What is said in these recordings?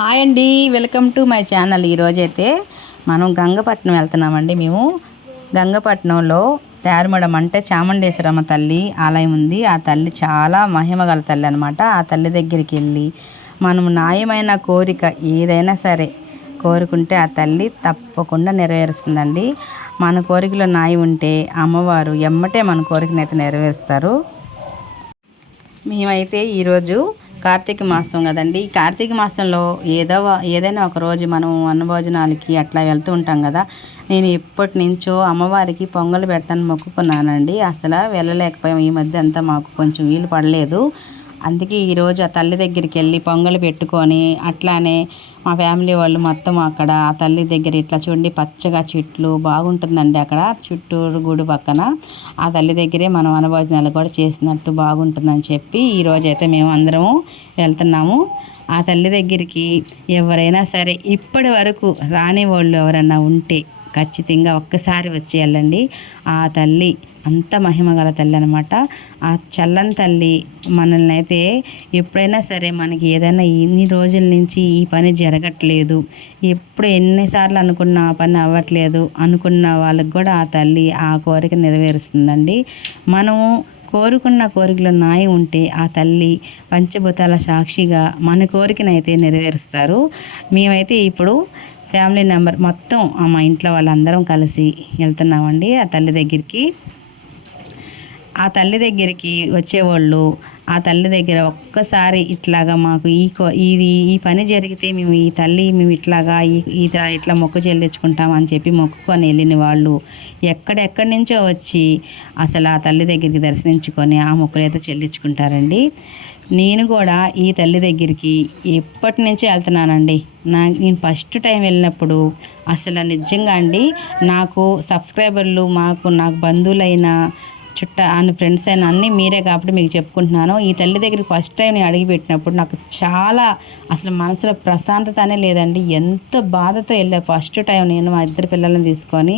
Hi అండి welcome to my channel ఈరోజైతే మనం గంగపట్నం వెళ్తున్నామండి మేము. గంగపట్నంలో శారుమడం అంటే చాముండేశ్వరమ్మ తల్లి ఆలయం ఉంది. ఆ తల్లి చాలా మహిమ గల తల్లి అనమాట ఆ తల్లి దగ్గరికి వెళ్ళి మనం న్యాయమైన కోరిక ఏదైనా సరే కోరుకుంటే ఆ తల్లి తప్పకుండా నెరవేరుస్తుందండి. మన కోరికలో న్యాయం ఉంటే అమ్మవారు ఎమ్మటే మన కోరికనైతే నెరవేరుస్తారు. మేమైతే ఈరోజు కార్తీక మాసం కదండి. కార్తీక మాసంలో ఏదో ఏదైనా ఒక రోజు మనం అన్నభోజనాలకి అట్లా వెళ్తూ ఉంటాం కదా. నేను ఎప్పటి నుంచో అమ్మవారికి పొంగల్ పెడతాను మొక్కుకున్నానండి. అసలు వెళ్ళలేకపోయాం. ఈ మధ్య అంతా మాకు కొంచెం వీలు పడలేదు. అందుకే ఈరోజు ఆ తల్లి దగ్గరికి వెళ్ళి పొంగలు పెట్టుకొని అట్లానే మా ఫ్యామిలీ వాళ్ళు మొత్తం అక్కడ ఆ తల్లి దగ్గర ఇట్లా చూడండి పచ్చగా చెట్లు బాగుంటుందండి అక్కడ. చుట్టూరు గుడి పక్కన ఆ తల్లి దగ్గరే మనం వనభోజనాలు కూడా చేసినట్టు బాగుంటుందని చెప్పి ఈరోజు అయితే మేము అందరము వెళ్తున్నాము. ఆ తల్లి దగ్గరికి ఎవరైనా సరే ఇప్పటి వరకు రాని వాళ్ళు ఎవరైనా ఉంటే ఖచ్చితంగా ఒక్కసారి వచ్చి వెళ్ళండి ఆ తల్లి అంత మహిమ గల తల్లి అనమాట ఆ చల్లని తల్లి మనల్ని అయితే ఎప్పుడైనా సరే మనకి ఏదైనా ఇన్ని రోజుల నుంచి ఈ పని జరగట్లేదు. ఎప్పుడు ఎన్నిసార్లు అనుకున్న ఆ పని అవ్వట్లేదు అనుకున్న వాళ్ళకి కూడా ఆ తల్లి ఆ కోరిక నెరవేరుస్తుందండి. మనము కోరుకున్న కోరికలో నాయి ఉంటే ఆ తల్లి పంచభూతాల సాక్షిగా మన కోరికనైతే నెరవేరుస్తారు. మేమైతే ఇప్పుడు ఫ్యామిలీ నెంబర్ మొత్తం మా ఇంట్లో వాళ్ళందరం కలిసి వెళ్తున్నామండి ఆ తల్లి దగ్గరికి. ఆ తల్లి దగ్గరికి వచ్చేవాళ్ళు ఆ తల్లి దగ్గర ఒక్కసారి ఇట్లాగా మాకు ఈ ఇది ఈ పని జరిగితే మేము ఈ తల్లి మేము ఇట్లాగా ఈ ఇట్లా ఇట్లా మొక్కు చెల్లించుకుంటాం అని చెప్పి మొక్కుకొని వెళ్ళిన వాళ్ళు ఎక్కడెక్కడి నుంచో వచ్చి అసలు ఆ తల్లి దగ్గరికి దర్శించుకొని ఆ మొక్కులు అయితే చెల్లించుకుంటారండి. నేను కూడా ఈ తల్లి దగ్గరికి ఎప్పటి నుంచో వెళ్తున్నానండి. నా నేను ఫస్ట్ టైం వెళ్ళినప్పుడు అసలు నిజంగా అండి నాకు సబ్స్క్రైబర్లు మాకు నాకు బంధువులైన చుట్ట అని ఫ్రెండ్స్ అయిన అన్నీ మీరే కాబట్టి మీకు చెప్పుకుంటున్నాను. ఈ తల్లి దగ్గరికి ఫస్ట్ టైం నేను అడిగి పెట్టినప్పుడు నాకు చాలా అసలు మనసులో ప్రశాంతత అనే లేదండి. ఎంత బాధతో వెళ్ళా ఫస్ట్ టైం నేను మా ఇద్దరు పిల్లల్ని తీసుకొని.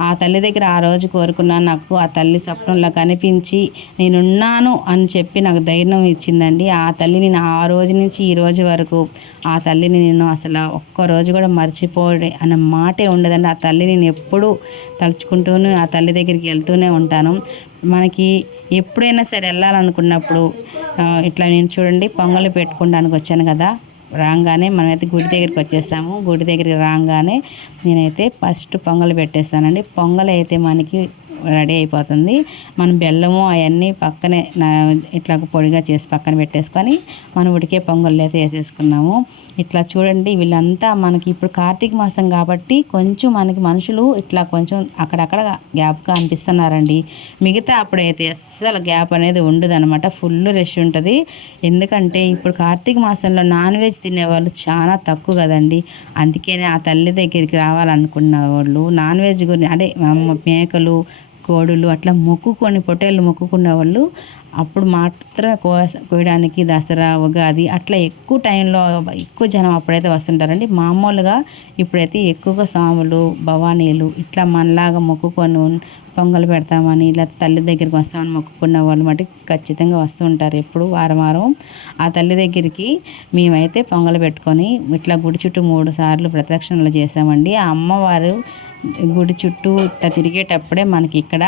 ఆ తల్లి దగ్గర ఆ రోజు కోరుకున్నాను నాకు ఆ తల్లి స్వప్నంలో కనిపించి నేనున్నాను అని చెప్పి నాకు ధైర్యం ఇచ్చిందండి. ఆ తల్లి నేను ఆ రోజు నుంచి ఈ రోజు వరకు ఆ తల్లిని నేను అసలు ఒక్క రోజు కూడా మర్చిపోడే అన్న మాటే ఉండదండి. ఆ తల్లి నేను ఎప్పుడూ తలుచుకుంటూనే ఆ తల్లి దగ్గరికి వెళ్తూనే ఉంటాను. మనకి ఎప్పుడైనా సరే వెళ్ళాలనుకున్నప్పుడు ఇట్లా నేను చూడండి పొంగల్ పెట్టుకోవడానికి వచ్చాను కదా. రాగానే మనమైతే గుడి దగ్గరికి వచ్చేస్తాము గుడి దగ్గరికి రాగానే నేనైతే ఫస్ట్ పొంగలి పెట్టేస్తానండి. పొంగల్ అయితే మనకి రెడీ అయిపోతుంది. మనం బెల్లము అవన్నీ పక్కనే ఇట్లా పొడిగా చేసి పక్కన పెట్టేసుకొని మనం ఉడికే పొంగల్ అయితే వేసేసుకున్నాము. ఇట్లా చూడండి వీళ్ళంతా మనకి ఇప్పుడు కార్తీక మాసం కాబట్టి కొంచెం మనకి మనుషులు ఇట్లా కొంచెం అక్కడక్కడ గ్యాప్గా అనిపిస్తున్నారండి. మిగతా అప్పుడైతే అస్సలు గ్యాప్ అనేది ఉండదు అనమాట ఫుల్ రష్ ఉంటుంది. ఎందుకంటే ఇప్పుడు కార్తీక మాసంలో నాన్ వెజ్ తినేవాళ్ళు చాలా తక్కువ కదండి. అందుకనే ఆ తల్లి దగ్గరికి రావాలనుకున్న వాళ్ళు నాన్ వెజ్ గురించి అంటే మేకలు కోడులు అట్లా మొక్కుకొని పొట్టేళ్ళు మొక్కుకున్న వాళ్ళు అప్పుడు మాత్రం కో కోయడానికి దసరా ఉగాది అట్లా ఎక్కువ టైంలో ఎక్కువ జనం అప్పుడైతే వస్తుంటారండి. మామూలుగా ఇప్పుడైతే ఎక్కువగా స్వాములు భవానీలు ఇట్లా మనలాగా మొక్కుకొని పొంగల్ పెడతామని ఇలా తల్లి దగ్గరికి వస్తామని మొక్కుకున్న వాళ్ళు మటుకు ఖచ్చితంగా వస్తూ ఉంటారు ఎప్పుడు వారం వారం. ఆ తల్లి దగ్గరికి మేమైతే పొంగల్ పెట్టుకొని ఇట్లా గుడి చుట్టూ మూడు సార్లు ప్రదక్షిణలు చేసామండి. ఆ అమ్మవారు గుడి చుట్టూ ఇట్లా తిరిగేటప్పుడే మనకి ఇక్కడ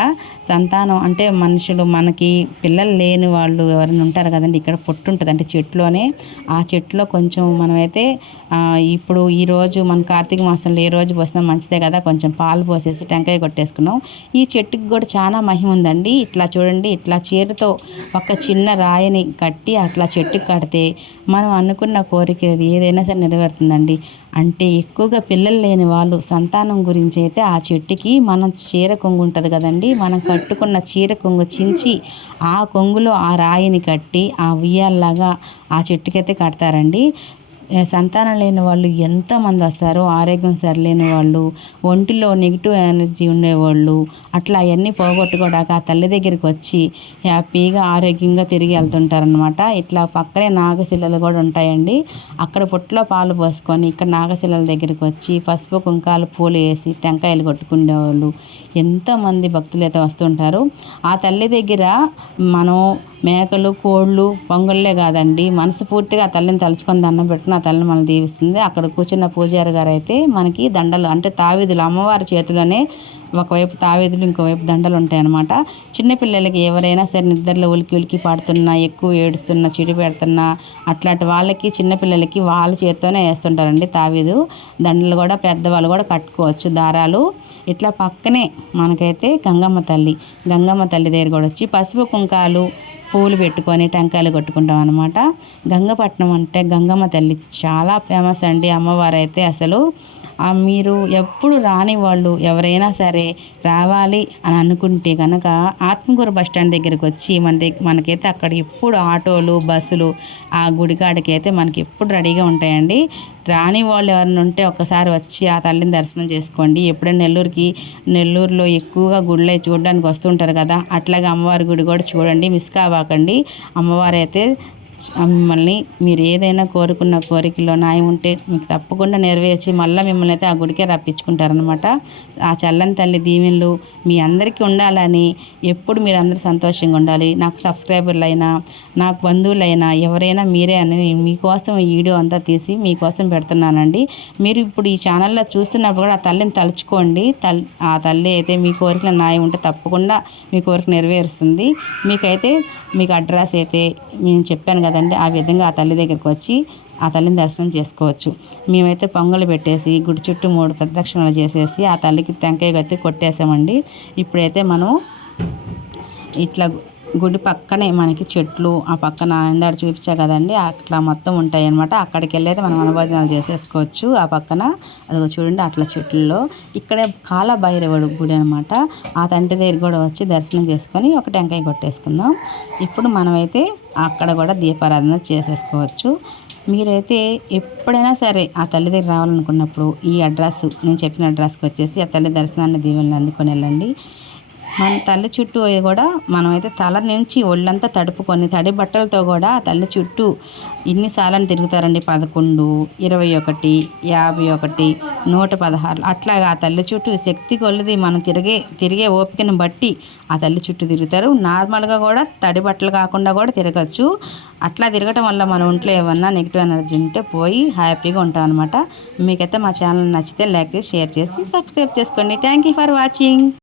సంతానం అంటే మనుషులు మనకి పిల్లలు లేని వాళ్ళు ఎవరైనా ఉంటారు కదండి ఇక్కడ పొట్టు ఉంటుంది అంటే చెట్లోనే. ఆ చెట్టులో కొంచెం మనమైతే ఇప్పుడు ఈరోజు మన కార్తీక మాసంలో ఏ రోజు పోసినా మంచిదే కదా కొంచెం పాలు పోసేసి టెంకాయ కొట్టేసుకున్నాం. ఈ చెట్టుకి కూడా చాలా మహిమ ఉందండి. ఇట్లా చూడండి ఇట్లా చీరతో ఒక చిన్న రాయిని కట్టి అట్లా చెట్టుకి కడితే మనం అనుకున్న కోరిక ఏదైనా సరే నెరవేరుతుందండి. అంటే ఎక్కువగా పిల్లలు లేని వాళ్ళు సంతానం గురించి అయితే ఆ చెట్టుకి మనం చీర కొంగు ఉంటుంది కదండి మనం కట్టుకున్న చీర కొంగు చించి ఆ కొంగు కొంగులో ఆ రాయిని కట్టి ఆ ఉయ్యాల్లాగా ఆ చెట్టుకైతే కడతారండి. సంతానం లేని వాళ్ళు ఎంతమంది వస్తారో ఆరోగ్యం సరిలేని వాళ్ళు ఒంటిలో నెగిటివ్ ఎనర్జీ ఉండేవాళ్ళు అట్లా అవన్నీ పోగొట్టుకోవడానికి ఆ తల్లి దగ్గరికి వచ్చి హ్యాపీగా ఆరోగ్యంగా తిరిగి వెళ్తుంటారనమాట ఇట్లా పక్కనే నాగశిలలు కూడా ఉంటాయండి. అక్కడ పొట్లో పాలు పోసుకొని ఇక్కడ నాగశిలల దగ్గరికి వచ్చి పసుపు కుంకాలు పూలు వేసి టెంకాయలు కొట్టుకునేవాళ్ళు ఎంతమంది భక్తులు అయితే వస్తుంటారు. ఆ తల్లి దగ్గర మనం మేకలు కోళ్ళు పొంగళ్ళే కాదండి. మనసు పూర్తిగా ఆ తల్లిని తలుచుకొని దండం పెట్టిన ఆ తల్లిని మనం దీవిస్తుంది. అక్కడ కూర్చున్న పూజారి గారు అయితే మనకి దండలు అంటే తావిధులు అమ్మవారి చేతిలోనే ఒకవైపు తావేదులు ఇంకోవైపు దండలు ఉంటాయి అనమాట చిన్నపిల్లలకి ఎవరైనా సరే నిద్రలో ఉలికి ఉలికి పాడుతున్నా ఎక్కువ ఏడుస్తున్నా చిడి పెడుతున్నా అట్లాంటి వాళ్ళకి చిన్నపిల్లలకి వాళ్ళ చేత్తోనే వేస్తుంటారండి తావీదు. దండలు కూడా పెద్దవాళ్ళు కూడా కట్టుకోవచ్చు దారాలు. ఇట్లా పక్కనే మనకైతే గంగమ్మ తల్లి గంగమ్మ తల్లి దగ్గర కూడా వచ్చి పసుపు కుంకాలు పూలు పెట్టుకొని టెంకాయలు కొట్టుకుంటాం అనమాట గంగపట్నం అంటే గంగమ్మ తల్లి చాలా ఫేమస్ అండి అమ్మవారు అయితే అసలు మీరు ఎప్పుడు రాని వాళ్ళు ఎవరైనా సరే రావాలి అని అనుకుంటే కనుక ఆత్మకూరు బస్ స్టాండ్ దగ్గరికి వచ్చి మన దగ్గర మనకైతే అక్కడ ఎప్పుడు ఆటోలు బస్సులు ఆ గుడికాడికి అయితే మనకి ఎప్పుడు రెడీగా ఉంటాయండి. రాని వాళ్ళు ఎవరైనా ఉంటే ఒకసారి వచ్చి ఆ తల్లిని దర్శనం చేసుకోండి. ఎప్పుడైనా నెల్లూరుకి నెల్లూరులో ఎక్కువగా గుళ్ళే చూడడానికి వస్తుంటారు కదా అట్లాగే అమ్మవారి గుడి కూడా చూడండి. మిస్ కావాలి మర్చిపోకండి అమ్మవారైతే మిమ్మల్ని మీరు ఏదైనా కోరుకున్న కోరికలో నాయం ఉంటే మీకు తప్పకుండా నెరవేర్చి మళ్ళీ మిమ్మల్ని అయితే ఆ గుడికే రప్పించుకుంటారనమాట ఆ చల్లని తల్లి దీవెనలు మీ అందరికీ ఉండాలని ఎప్పుడు మీరు అందరూ సంతోషంగా ఉండాలి. నాకు సబ్స్క్రైబర్లు అయినా నాకు బంధువులైనా ఎవరైనా మీరే అని మీకోసం ఈ వీడియో అంతా తీసి మీకోసం పెడుతున్నానండి. మీరు ఇప్పుడు ఈ ఛానల్లో చూస్తున్నప్పుడు కూడా ఆ తల్లిని తలుచుకోండి. తల్ ఆ తల్లి అయితే మీ కోరికల న్యాయం ఉంటే తప్పకుండా మీ కోరిక నెరవేరుస్తుంది. మీకైతే మీకు అడ్రస్ అయితే నేను చెప్పాను కదా కదండి ఆ విధంగా ఆ తల్లి దగ్గరికి వచ్చి ఆ తల్లిని దర్శనం చేసుకోవచ్చు. మేమైతే పొంగలు పెట్టేసి గుడి చుట్టూ మూడు ప్రదక్షిణలు చేసేసి ఆ తల్లికి టెంకాయ కత్తి కొట్టేసామండి. ఇప్పుడైతే మనం ఇట్లా గుడి పక్కనే మనకి చెట్లు ఆ పక్కన ఇందాడు చూపించా కదండి అట్లా మొత్తం ఉంటాయి అనమాట అక్కడికి వెళ్ళైతే మనం వనభోజనాలు చేసేసుకోవచ్చు. ఆ పక్కన అదిగో చూడండి అట్లా చెట్లలో. ఇక్కడే కాలభైరవుడు గుడి అనమాట ఆ తండ్రి దగ్గర కూడా వచ్చి దర్శనం చేసుకొని ఒక టెంకాయ కొట్టేసుకుందాం. ఇప్పుడు మనమైతే అక్కడ కూడా దీపారాధన చేసేసుకోవచ్చు. మీరైతే ఎప్పుడైనా సరే ఆ తల్లి దగ్గర రావాలనుకున్నప్పుడు ఈ అడ్రస్ నేను చెప్పిన అడ్రస్కి వచ్చేసి ఆ తల్లి దర్శనాన్ని దీవెనలు అందుకొని వెళ్ళండి. మన తల్లి చుట్టూ కూడా మనమైతే తల నుంచి ఒళ్ళంతా తడుపుకొని తడి బట్టలతో కూడా ఆ తల్లి చుట్టూ ఇన్నిసార్లు తిరుగుతారండి? పదకొండు ఇరవై ఒకటి యాభై ఒకటి నూట పదహారు అట్లాగా ఆ తల్లి చుట్టూ శక్తి కొలది మనం తిరిగే తిరిగే ఓపికను బట్టి ఆ తల్లి చుట్టూ తిరుగుతారు. నార్మల్గా కూడా తడి బట్టలు కాకుండా కూడా తిరగచ్చు. అట్లా తిరగటం వల్ల మన ఒంట్లో ఏమన్నా నెగిటివ్ ఎనర్జీ ఉంటే పోయి హ్యాపీగా ఉంటాం అనమాట మీకైతే మా ఛానల్ నచ్చితే లైక్ చేసి షేర్ చేసి సబ్స్క్రైబ్ చేసుకోండి. Thank you for watching.